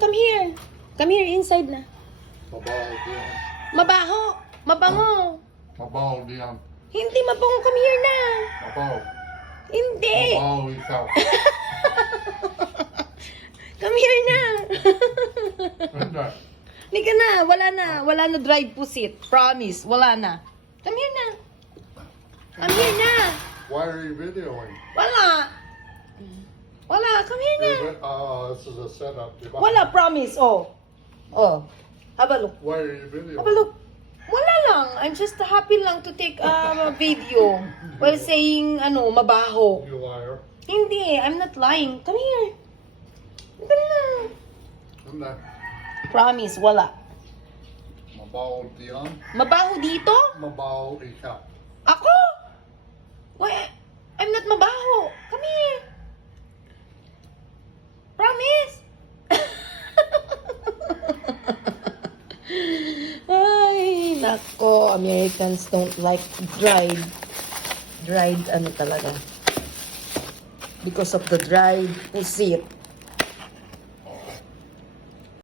come here. Come here, inside na. Mabaho diyan. Mabaho. Mabango. Mabaho diyan. Hindi mabango, come here na. Mabaho. Hindi. Mabaho ikaw. Come here na. Hindi. Hindi ka na, wala na dried pusit. Promise, wala na. Come here na. Come here na. Why are you videoing? Wala. Wala, come here na. This is a setup. Diba? Wala, promise, oh. Oh, have a look. Why are you videoing? Have a look. Wala lang. I'm just happy lang to take a video while saying, mabaho. You liar. Hindi, I'm not lying. Come here. Come na. Hindi. Promise, wala. Mabaho diyan. Mabaho dito? Mabaho ikaw. Ako? Why? I'm not mabaho. Come here. Promise? Ay, nako. Americans don't like dried talaga. Because of the dried pusit.